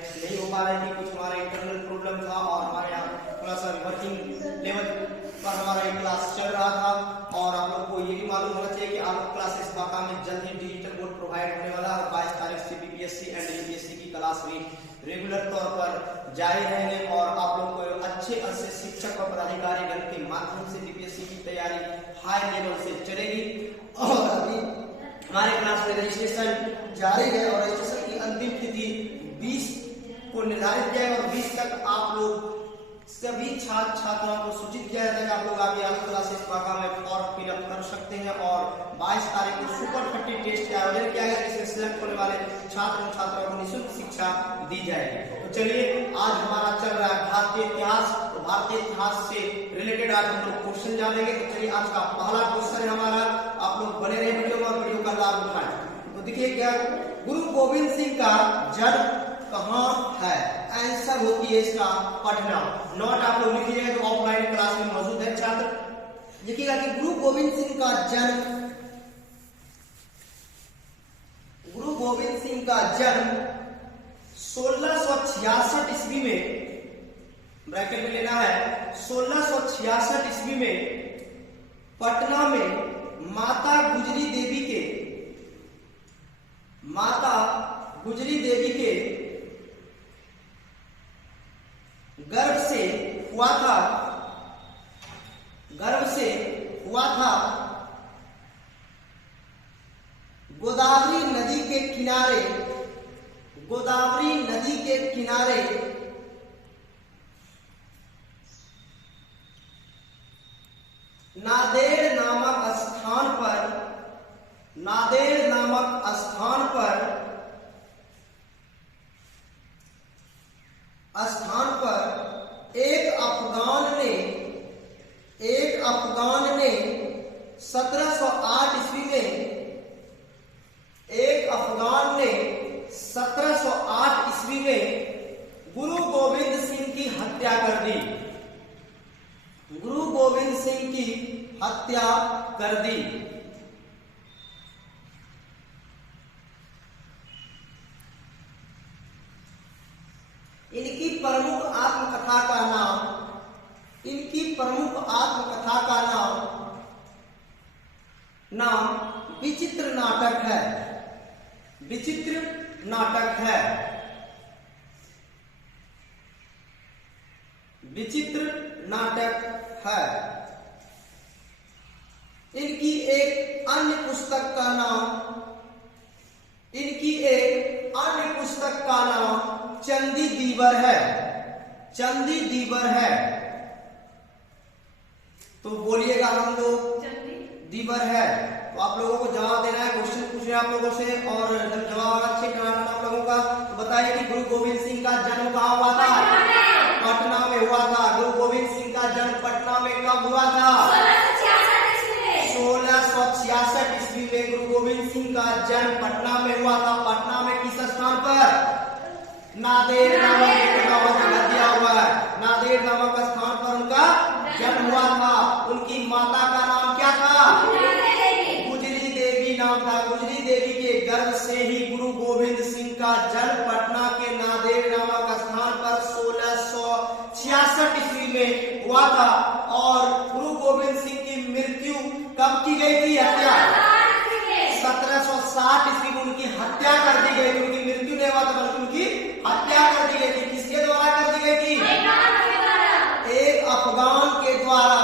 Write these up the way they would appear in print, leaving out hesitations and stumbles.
नहीं हो पा रही थी, कुछ हमारा इंटरनल प्रॉब्लम था और हमारे यहाँ थोड़ा सा वर्किंग लेवल पर हमारा एक क्लास चल रहा था। और आप लोग को ये भी मालूम होना चाहिए कि आप लोग क्लासेस बाका में जल्द ही डिजिटल बोर्ड प्रोवाइड होने वाला है। 22 तारीख से बीपीएससी एंड यूपीएससी की क्लास भी रेगुलर तौर पर जारी रहेंगे और आप लोग को अच्छे शिक्षक और पदाधिकारी गण के माध्यम से बीपीएससी की तैयारी हाई लेवल से चलेगी। और अभी हमारे क्लास में रजिस्ट्रेशन जारी है और रजिस्ट्रेशन की अंतिम तिथि 20 को निर्धारित किया है और 20 तक आप लोग सभी छात्र छात्राओं को सूचित किया जाता है कि आप लोग आगे अलग क्लासेस बाका में फॉर्म फिलअप कर सकते हैं। और 22 तारीख को सुपर 30 टेस्ट का आयोजन किया गया जिसमें सिलेक्ट होने वाले छात्र और छात्राओं को निःशुल्क शिक्षा दी जाएगी। तो चलिए आज हमारा चल रहा है भारतीय इतिहास। तो भारतीय इतिहास से रिलेटेड आज हम लोग क्वेश्चन जानेंगे। तो चलिए आज का पहला क्वेश्चन है हमारा, आप लोग बने रहे वीडियो में और वीडियो का लाभ उठाएं। तो देखिए क्या गुरु गोविंद सिंह का जन्म कहाँ है? आंसर होती है इसका पटना। नोट आप लोग लिखिएगा जो ऑफलाइन क्लास में मौजूद है छात्र। लिखिएगा कि गुरु गोविंद सिंह का जन्म 1666 ईस्वी में, ब्रैकेट में लेना है 1666 ईस्वी में पटना में माता गुजरी देवी के गर्भ से हुआ था। गोदावरी नदी के किनारे नादेड़ नामक स्थान पर एक अफगान ने 1708 ईस्वी में गुरु गोविंद सिंह की हत्या कर दी। इनकी प्रमुख आत्मकथा का नाम विचित्र नाटक है। इनकी एक अन्य पुस्तक का नाम चंदी दीवर है। तो बोलिएगा हम लोग दीवर है। तो आप लोगों को जवाब देना है, क्वेश्चन पूछे आप लोगों से और जवाब अच्छे कराना आप लोगों का। तो बताइए कि गुरु गोविंद सिंह का जन्म कहाँ हुआ था? पटना में हुआ था। गुरु गोविंद सिंह का जन्म पटना में कब हुआ था? 1666 ईस्वी में गुरु गोविंद सिंह का जन्म पटना में हुआ था। पटना में किस स्थान पर? नादेड़ नामक जगह दिया हुआ है। नादेड़ नामक स्थान पर उनका जन्म हुआ था। उनकी माता का नाम क्या था? गुजरी देवी नाम था। गुजरी देवी के गर्भ से ही गुरु गोविंद सिंह का जन्म पटना के नादेड़ नामक स्थान पर 1666 ईस्वी में हुआ था। और गुरु गोविंद सिंह की मृत्यु कब की गई थी? हत्या 1760 ईस्वी में उनकी हत्या कर दी गई थी। उनकी मृत्यु नहीं हुआ था बल्कि उनकी हत्या कर दी गई थी। किसके द्वारा कर दी गई थी? एक अफगान के द्वारा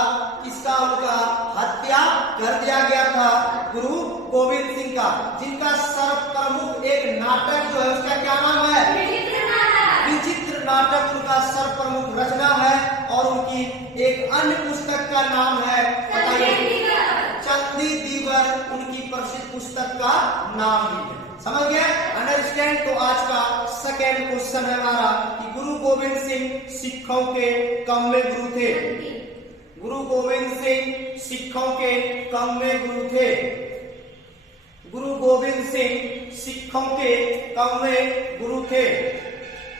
उनका हत्या कर दिया गया था गुरु गोविंद सिंह का, जिनका सर्वप्रमुख एक नाटक जो है उसका क्या नाम है? विचित्र नाटक उनका सर्वप्रमुख रचना है। और उनकी एक अन्य पुस्तक का नाम है चंदी दीवर, उनकी प्रसिद्ध पुस्तक का नाम भी है। समझ गए? अंडरस्टैंड? तो आज का सेकेंड क्वेश्चन है हमारा कि गुरु गोविंद सिंह सिखों के कौवे गुरु थे? गुरु गोविंद सिंह सिखों के कौवे गुरु थे? गुरु गोविंद सिंह सिखों के कौवे गुरु थे?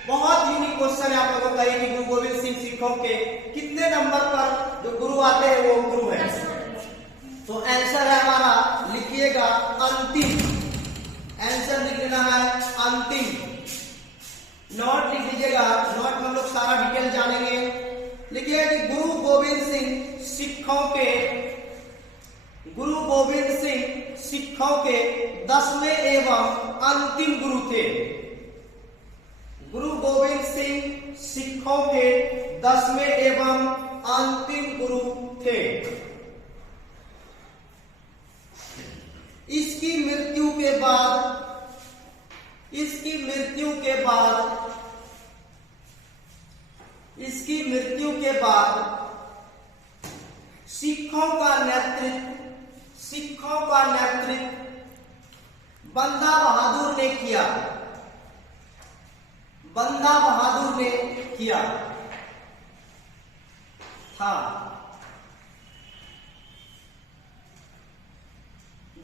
बहुत यूनिक क्वेश्चन है आप लोगों का ये कि गुरु गोविंद सिंह सिखों के कितने नंबर पर जो गुरु आते हैं वो गुरु है? तो आंसर है हमारा, लिखिएगा अंतिम। आंसर लिख लेना है अंतिम। नोट लिख लीजिएगा, नोट में हम लोग सारा डिटेल जानेंगे। लिखिए कि गुरु गोविंद सिंह सिखों के 10वें एवं अंतिम गुरु थे। गुरु गोविंद सिंह सिखों के 10वें एवं अंतिम गुरु थे। इसकी मृत्यु के बाद सिखों का नेतृत्व बंदा बहादुर ने किया था।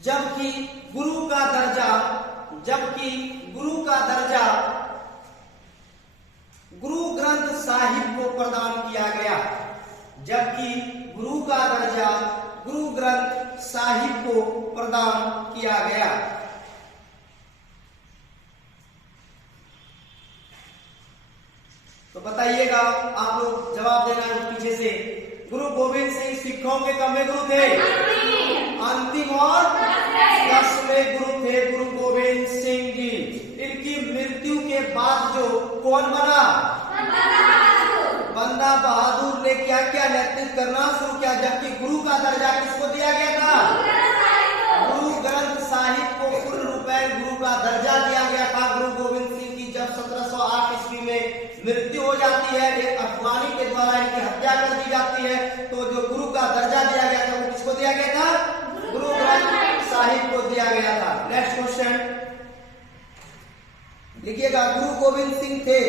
जबकि गुरु का दर्जा गुरु ग्रंथ साहिब को प्रदान किया गया। जबकि गुरु का दर्जा गुरु ग्रंथ साहिब को प्रदान किया गया। तो बताइएगा, आप लोग जवाब देना है पीछे से। गुरु गोविंद सिंह सिखों के कितने गुरु थे? अंतिम और 10वें गुरु थे गुरु गोविंद सिंह जी। इनकी मृत्यु के बाद जो कौन बना? बंदा बहादुर ने क्या क्या नेतृत्व करना शुरू किया। जबकि गुरु का दर्जा किसको दिया गया था? गुरु ग्रंथ साहिब को पूर्ण रूपेण गुरु का दर्जा दिया गया था। गुरु गोविंद सिंह की जब 1708 ईस्वी में मृत्यु हो जाती है, एक अफगानी के द्वारा इनकी हत्या कर दी जाती है, तो जो गुरु का दर्जा दिया गया था वो किसको दिया गया था? गुरु ग्रंथ साहिब को दिया गया था। नेक्स्ट क्वेश्चन लिखिएगा, गुरु गोविंद सिंह थे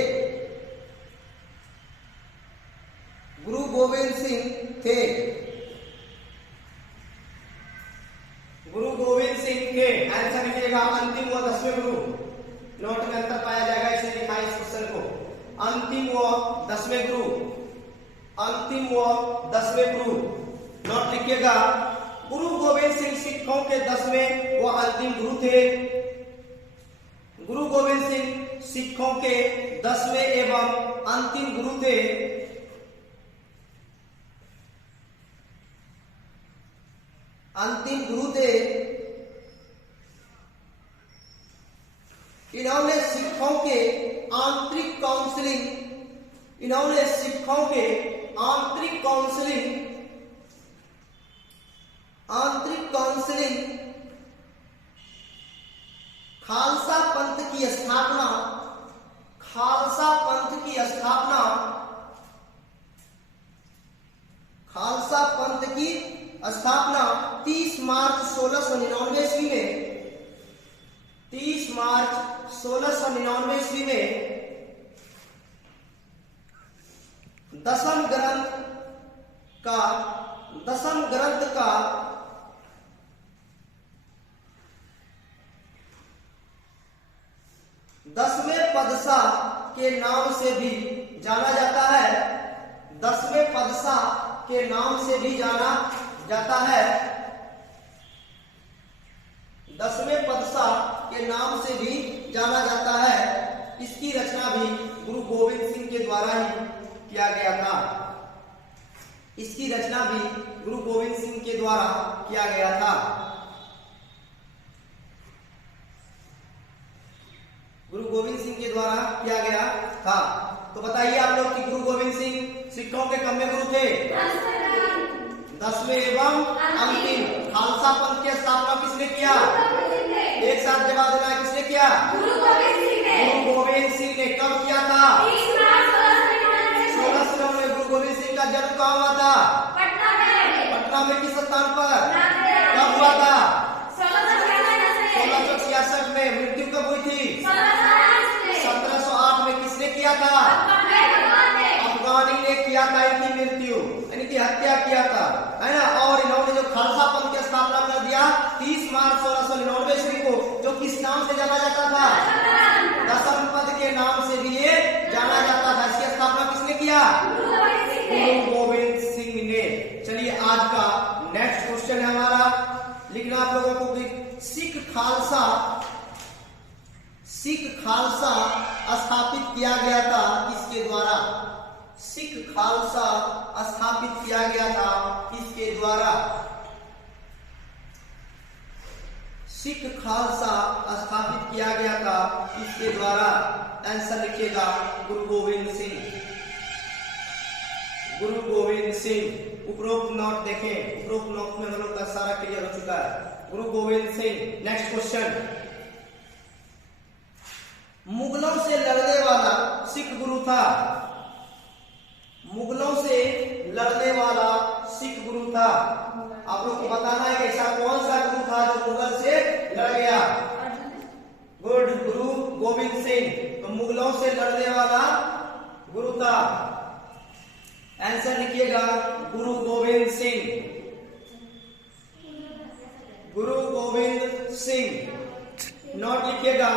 आंसर लिखिएगा अंतिम व 10वें गुरु। नोट में अंतर पाया जाएगा, इसलिए लिखा है इस क्वेश्चन को। अंतिम व 10वें गुरु। नोट लिखिएगा, गुरु गोविंद सिंह सिखों के 10वें व अंतिम गुरु थे। गुरु गोविंद सिंह सिखों के 10वें एवं अंतिम गुरु थे। इन्होंने सिखों के आंतरिक काउंसलिंग खालसा पंथ की स्थापना 30 मार्च 1699 ईस्वी में 1699 ईस्वी में दसम ग्रंथ का दसवें पदशाह के नाम से भी जाना जाता है। दसवें पदशाह के नाम से भी जाना जाता है। दसवें पदशाह के नाम से भी जाना जाता है। इसकी रचना भी गुरु गोविंद सिंह के द्वारा ही किया गया था। गुरु गोविंद सिंह के द्वारा किया गया था। तो बताइए आप लोग कि गुरु गोविंद सिंह सिखों के कितने गुरु थे? 10वें एवं अंतिम। खालसा पंथ की स्थापना किसने किया? एक साथ जवाब देना, किसने किया? गुरु गोविंद सिंह ने। कब किया था? 1699 में। गुरु गोविंद सिंह का जन्म कहाँ हुआ था? पटना में। किस स्थान पर? कब हुआ था? 1666 में। मृत्यु कब हुई थी? 1708 में। किसने किया था? अफगानी ने किया था इनकी मृत्यु, इनकी हत्या किया था, है ना। और इन्होंने जो खालसा पंथ की स्थापना कर दिया 30 मार्च 1699 ईस्वी को, जो किस नाम से जाना जाता था? दसम पद के नाम से भी ये जाना जाता था। इसकी स्थापना किसने किया? गुरु गोविंद सिंह ने। चलिए आज का नेक्स्ट क्वेश्चन है हमारा, लिखना आप लोगों को कि सिख खालसा स्थापित किया खालसा स्थापित किया गया था, किसके द्वारा? सिख खालसा स्थापित किया गया था, किसके द्वारा? आंसर लिखिएगा गुरु गोविंद सिंह। गुरु गोविंद सिंह। उपरोक्त नोट देखें, उपरोक्त नोट में हम लोग का सारा क्लियर हो चुका है। गुरु गोविंद सिंह। नेक्स्ट क्वेश्चन, मुगलों से लड़ने वाला सिख गुरु था। मुगलों से लड़ने वाला सिख गुरु था। आप लोग को बताना है कि ऐसा कौन सा गुरु था जो मुगल से लड़ गया? गुड, गुरु गोविंद सिंह। तो मुगलों से लड़ने वाला गुरु था। आंसर लिखिएगा गुरु गोविंद सिंह। गुरु गोविंद सिंह। नोट लिखिएगा,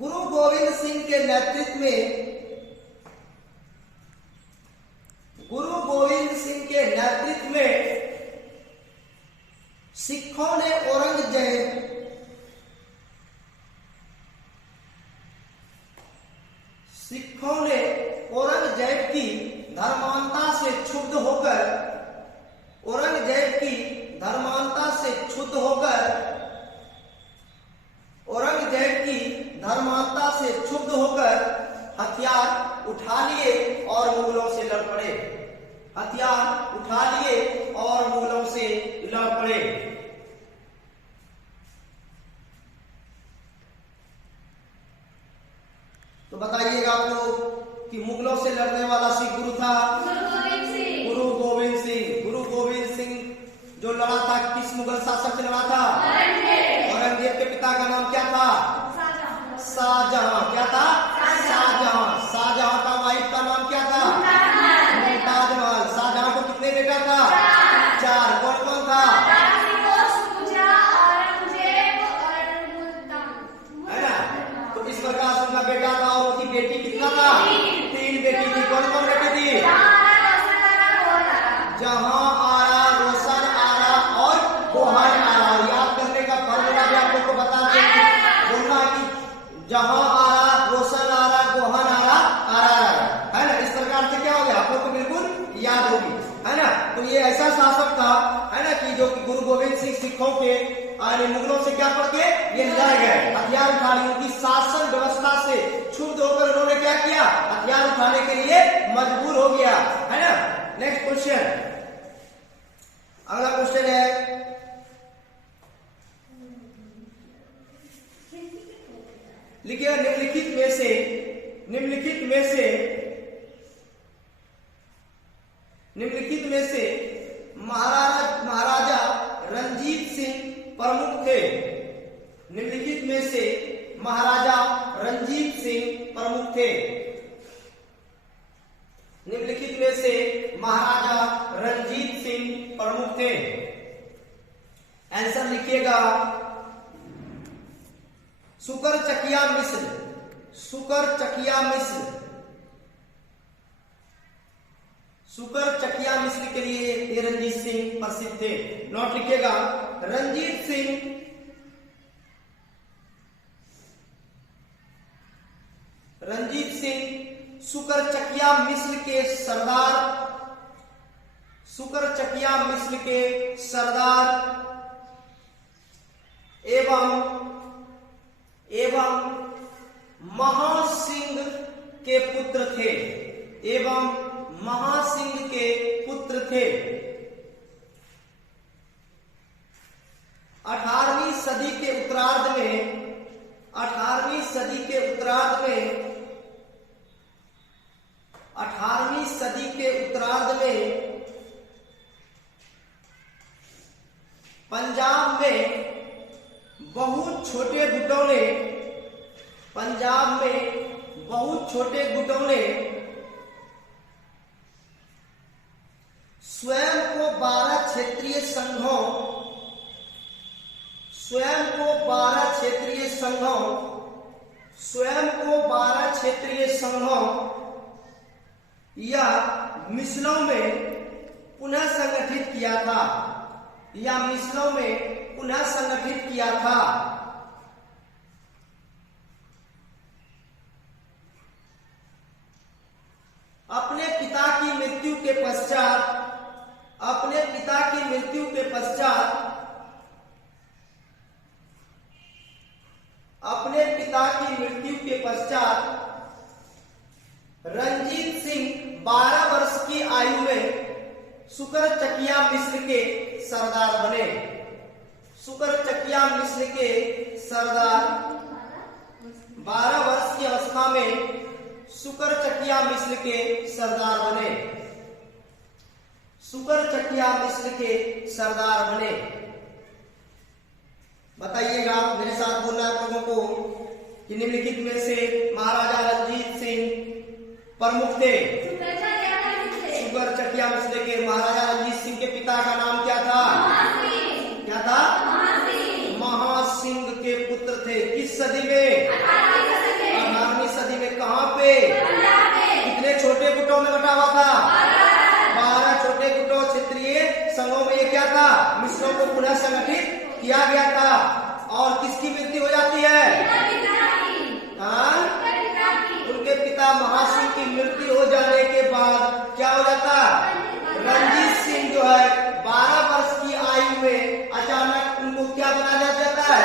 गुरु गोविंद सिंह के नेतृत्व में, गुरु गोविंद सिंह के नेतृत्व में सिखों ने औरंगजेब की धर्मांता से क्षुब्ध होकर, औरंगजेब की धर्मांता से क्षुब्ध होकर, औरंगजेब की धर्मांता से क्षुब्ध होकर हथियार उठा लिए और मुगलों से लड़ पड़े। हथियार उठा लिए और मुगलों से लड़ पड़े। तो बताइएगा आप लोग कि मुगलों से लड़ने वाला सिख गुरु था गुरु गोविंद सिंह। गुरु गोविंद सिंह जो लड़ा था, किस मुगल शासक से लड़ा था? औरंगजेब के पिता का नाम क्या था? शाहजहां। क्या था? शाहजहां। शाहजहां का वाइफ का नाम क्या था? मुमताज महल। शाहजहां को कितने बेटा था? 4। कौन कौन था? है ना? तो इस प्रकार से उनका बेटा था और उनकी बेटी कितना था? 3 बेटी थी। कौन कौन बेटी थी? जहां आरा, रोशन आरा और गोहन आरा। याद करने का फॉर्मूला भी आप लोग को बता देंगे। बोलना कि जहां आरा, रोशन आरा, गोहन आरा, आरा आरा, है ना? इस प्रकार से क्या हो गया आप लोग को बिल्कुल याद होगी, है ना? तो ये ऐसा शासक था, है ना, कि जो गुरु गोविंद सिंह सिखों के मुगलों से क्या करके ये लड़ गए, हथियार उठा लिए। उनकी शासन व्यवस्था से क्षुब्ध होकर उन्होंने क्या किया? हथियार उठाने के लिए मजबूर हो गया, है ना? नेक्स्ट क्वेश्चन, अगला क्वेश्चन है, लिखिए निम्नलिखित में से महाराजा रंजीत सिंह प्रमुख थे। निम्नलिखित में से महाराजा रंजीत सिंह प्रमुख थे। निम्नलिखित में से महाराजा रंजीत सिंह प्रमुख थे। आंसर लिखिएगा सुकरचकिया मिश्र। सुकरचकिया मिश्र। सुकरचकिया मिश्र के लिए ये रंजीत सिंह प्रसिद्ध थे। नोट लिखिएगा, रंजीत सिंह सुकरचकिया मिश्र के सरदार, सुकरचकिया मिश्र के सरदार एवं महासिंह के पुत्र थे। एवं महासिंह के पुत्र थे। 18वीं सदी के उत्तरार्ध में, 18वीं सदी के उत्तरार्ध में, 18वीं सदी के उत्तरार्ध में पंजाब में बहुत छोटे गुटों ने, पंजाब में बहुत छोटे गुटों ने स्वयं को 12 क्षेत्रीय संघों, स्वयं को 12 क्षेत्रीय संघों, स्वयं को 12 क्षेत्रीय संघों या मिसलों में पुनः संगठित किया था, या मिसलों में पुनः संगठित किया था। मृत्यु के पश्चात, अपने पिता की मृत्यु के पश्चात, अपने पिता की मृत्यु के पश्चात रंजीत सिंह 12 वर्ष की आयु में सुकरचकिया मिस्र के सरदार बने। सुकरचकिया मिस्र के सरदार 12 वर्ष की अवस्था में सुकरचकिया मिस्र के सरदार बने। सुकरचकिया मिस्र के सरदार बने। बताइएगा, मेरे साथ बोलना है आप लोगों को कि निम्नलिखित में से महाराजा रंजीत सिंह प्रमुख थे। सुकरचकिया मिस्र के महाराजा रंजीत सिंह के पिता का नाम क्या था? क्या था? महासिंह के पुत्र थे। किस सदी में? 18वीं सदी में। कहाँ पे? कितने छोटे गुटों में बटा हुआ था? 12 छोटे गुटों क्षेत्रीय संघों में ये क्या था? मिस्रों को पुनः संगठित किया गया था। और किसकी मृत्यु हो जाती है? उनके पिता महासिंह की मृत्यु हो जाने के बाद क्या हो जाता? रंजीत सिंह जो है 12 वर्ष की आयु में अचानक उनको क्या बना दिया जाता है?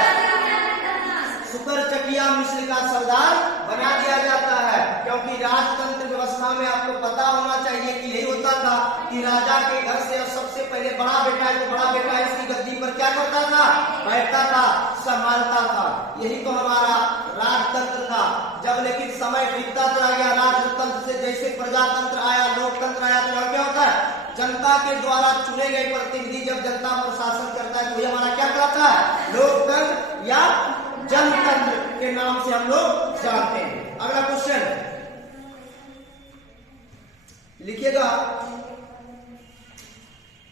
सुकरचकिया मिस्र का सरदार बना दिया जाता है। क्योंकि राजतंत्र व्यवस्था में आपको पता होना चाहिए कि यही होता था कि राजा के घर से सबसे पहले बड़ा बेटा है तो बड़ा बेटा इसकी गद्दी पर क्या करता था? बैठता था, संभालता था। यही तो हमारा राजतंत्र था। जब लेकिन समय बीतता चला गया, राजतंत्र से जैसे प्रजातंत्र आया, लोकतंत्र आया, तो क्या होता है? जनता के द्वारा चुने गए प्रतिनिधि जब जनता पर शासन करता है तो ये हमारा क्या कहलाता है? लोकतंत्र या जनतंत्र के नाम से हम लोग जानते हैं। अगला क्वेश्चन लिखिएगा,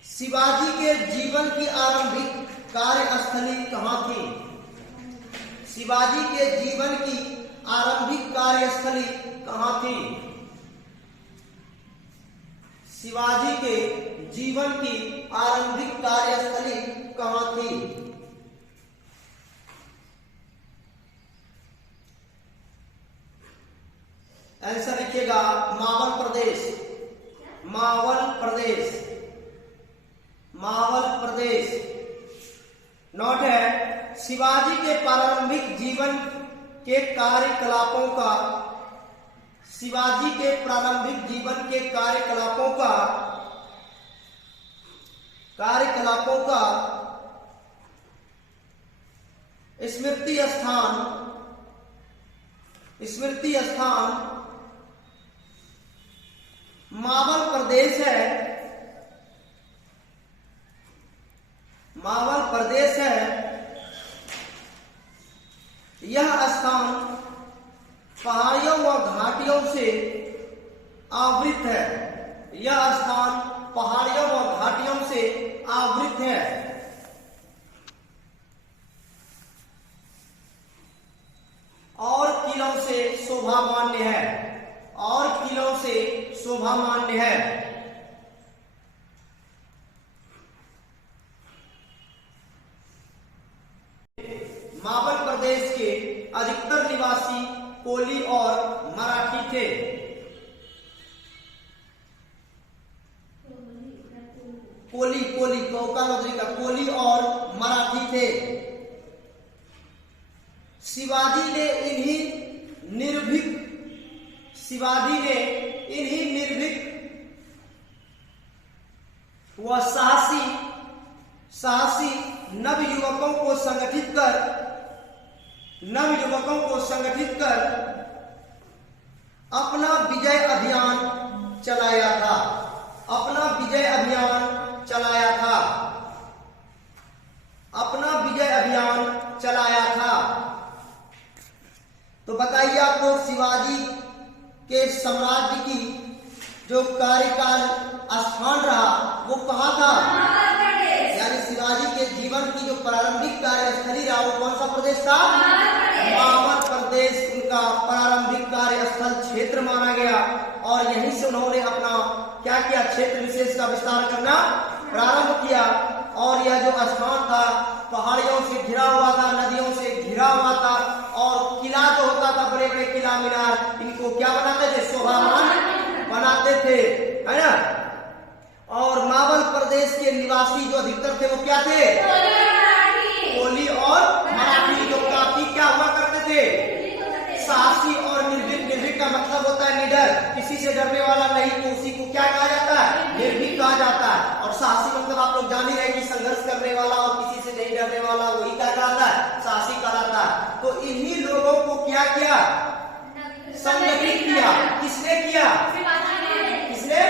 शिवाजी के जीवन की आरंभिक कार्यस्थली कहाँ थी? शिवाजी के जीवन की आरंभिक कार्यस्थली कहाँ थी? शिवाजी के जीवन की आरंभिक कार्यस्थली कहाँ थी? आंसर लिखिएगा, मावल प्रदेश। मावल प्रदेश। मावल प्रदेश। नोट है, शिवाजी के प्रारंभिक जीवन के कार्यकलापों का, शिवाजी के प्रारंभिक जीवन के कार्यकलापों का स्मृति स्थान मावल प्रदेश है। मावल प्रदेश है। यह स्थान पहाड़ियों व घाटियों से आवृत है। यह स्थान पहाड़ियों व घाटियों से आवृत है। और किलों से शोभामान्य है। और किलों से शोभामान्य है। मावल प्रदेश के अधिकतर निवासी कोली और मराठी थे। कोली कोली और मराठी थे। शिवाजी ने इन्हीं निर्भीक व साहसी नवयुवकों को संगठित कर अपना विजय अभियान चलाया था। अपना विजय अभियान चलाया था। तो बताइए आप लोग, शिवाजी के साम्राज्य की जो कार्यकाल स्थान रहा वो कहाँ था? यानी शिवाजी के जीवन की जो प्रारंभिक कार्यस्थली रहा वो कौन सा प्रदेश था? मावल प्रदेश उनका प्रारंभिक कार्यस्थल क्षेत्र माना गया। और यहीं से उन्होंने अपना क्या किया? क्षेत्र विशेष का विस्तार करना प्रारंभ किया। और यह जो स्थान था पहाड़ियों से घिरा हुआ था, नदियों से घिरा हुआ था। और किला जो होता था, बड़े बड़े किला मीनार, इनको क्या बनाते थे? शोभामान बनाते थे, है ना। के निवासी जो अधिकतर थे वो क्या थे? कोली और मराठी, जो काफी क्या हुआ करते थे? साहसी और निर्भीक। निर्भीक का मतलब होता है निडर, किसी से डरने वाला नहीं, तो उसी को क्या कहा जाता है? निर्भीक कहा जाता है। और साहसी मतलब आप लोग जान ही रहे कि संघर्ष करने वाला और किसी से नहीं डरने वाला, वही क्या कहलाता है? साहसी कहलाता है। तो इन्हीं लोगों को क्या किया? संगठित किया। किसने किया? किसने?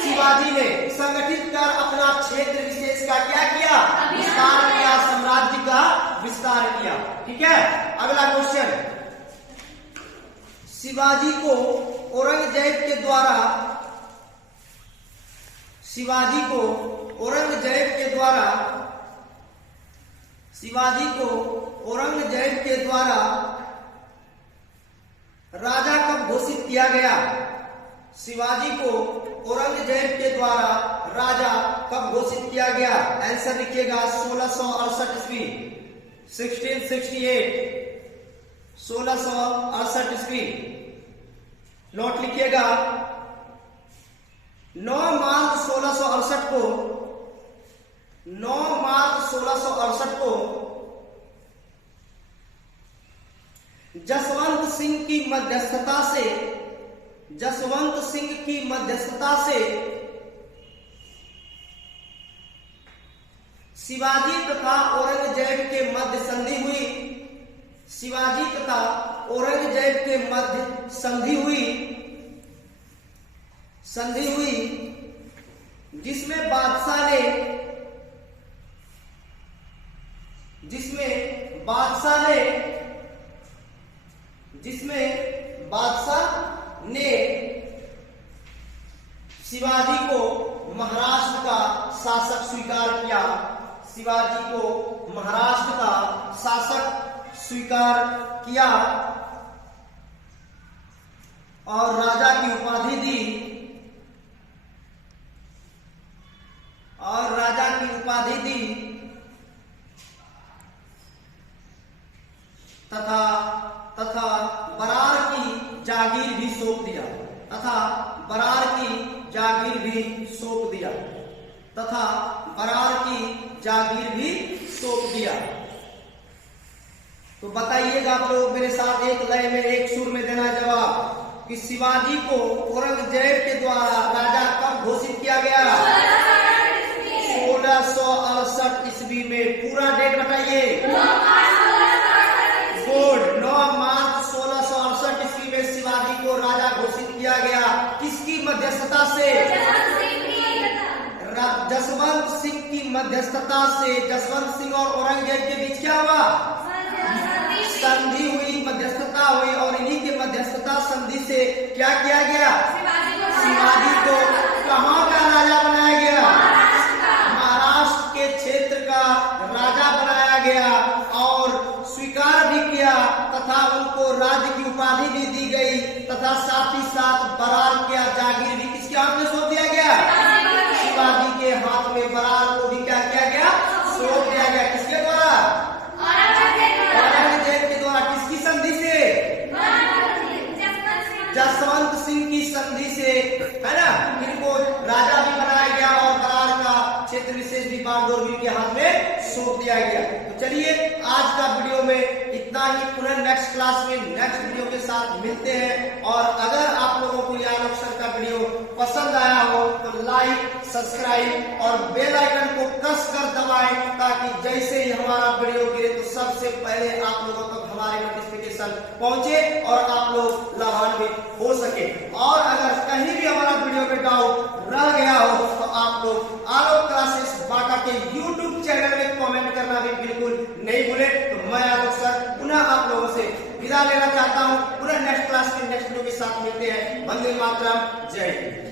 शिवाजी ने संगठित कर अपना क्षेत्र विशेष का क्या किया? विस्तार किया, साम्राज्य का विस्तार किया। ठीक है, अगला क्वेश्चन। शिवाजी को औरंगजेब के द्वारा शिवाजी को औरंगजेब के द्वारा राजा कब घोषित किया गया? शिवाजी को औरंगजेब के द्वारा राजा कब घोषित किया गया? आंसर लिखिएगा 1668 ईस्वी, 1668, 1668 ईस्वी। नोट लिखिएगा 9 मार्च 1668 को 9 मार्च 1668 को जसवंत सिंह की मध्यस्थता से शिवाजी तथा औरंगजेब के मध्य संधि हुई। शिवाजी तथा औरंगजेब के मध्य संधि हुई, जिसमें बादशाह ने शिवाजी को महाराष्ट्र का शासक स्वीकार किया। शिवाजी को महाराष्ट्र का शासक स्वीकार किया और राजा की उपाधि दी तथा बरार की जागीर भी सौंप दिया। तो बताइएगा आप लोग मेरे साथ एक लय में एक सुर में देना जवाब कि शिवाजी को औरंगजेब के द्वारा राजा कब घोषित किया गया? 1668 ईस्वी में। पूरा डेट बताइए। 9 मार्च 1668 ईस्वी में शिवाजी को राजा घोषित किया गया। किसकी मध्यस्थता से? जसवंत सिंह की मध्यस्थता से। जसवंत सिंह और औरंगजेब के बीच क्या हुआ? संधि हुई, मध्यस्थता हुई और इन्हीं के मध्यस्थता संधि से क्या किया गया? शिवाजी को कहां का राजा बनाया गया? महाराष्ट्र के क्षेत्र का राजा बनाया गया और स्वीकार भी किया तथा उनको राज्य की उपाधि भी दी गई तथा साथ ही साथ बरार किया, जागीर भी किसके हाथ में सौंप दिया गया? शिवाजी के हाथ में बरार को भी क्या किया गया? सौंप दिया गया। किसके द्वारा? औरंगजेब के द्वारा। किसकी संधि से? जसवंत सिंह की संधि से, है ना। इनको राजा भी बनाया गया और बरार का क्षेत्र विशेष भी बागडोर के हाथ में सौंप दिया गया। तो चलिए आज का वीडियो में इतना ही। पुनः नेक्स्ट क्लास में नेक्स्ट वीडियो के साथ मिलते हैं। और अगर आप लोगों को यह अक्षर का वीडियो पसंद आया हो तो लाइक, सब्सक्राइब और बेल आइकन को कस कर दबाएं ताकि जैसे ही हमारा वीडियो गिरे तो सबसे पहले आप लोगों तक हमारे नोटिफिकेशन पहुंचे और आप लोग लाभान्वित हो सके। और अगर कहीं भी हमारा वीडियो में डाउट रह गया हो तो आप लोग आलोक क्लासेस बांका के YouTube चैनल में कमेंट करना भी बिल्कुल नहीं भूले। तो मैं आलोक सर पुनः आप लोगों से विदा लेना चाहता हूं। पुनः नेक्स्ट क्लास में नेक्स्ट वीडियो के साथ मिलते हैं। वंदे मातरम, जय हिंद।